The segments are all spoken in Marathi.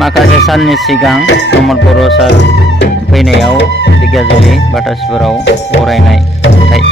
माखासे साननि सिगां प्रमद बर' सार फैनायाव ढेकियाजुलि बाटासपुराव बरायनाय मेथाइ।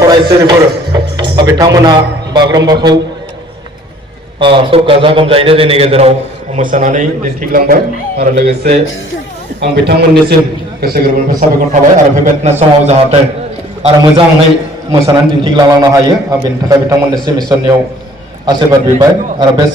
फरायसालिफोर बिथांमोना बागुरुम्बाखौ खोब गाजा गोमजायैनो जोंनि गेजेराव मोसानानै दिन्थिलांबाय आरो लोगोसे आं बिथांमोननिसिम गोसो गोरबोनिफ्राय साबायखर थाबाय आरो फैबाय थानाय समाव जाहाथे आरो मोजाङै मोसानानै दिन्थिलांनो हायो आं बेनि थाखाय बिथांमोननिसिम इसोरनियाव आशीर्बाद बिबाय आरो बे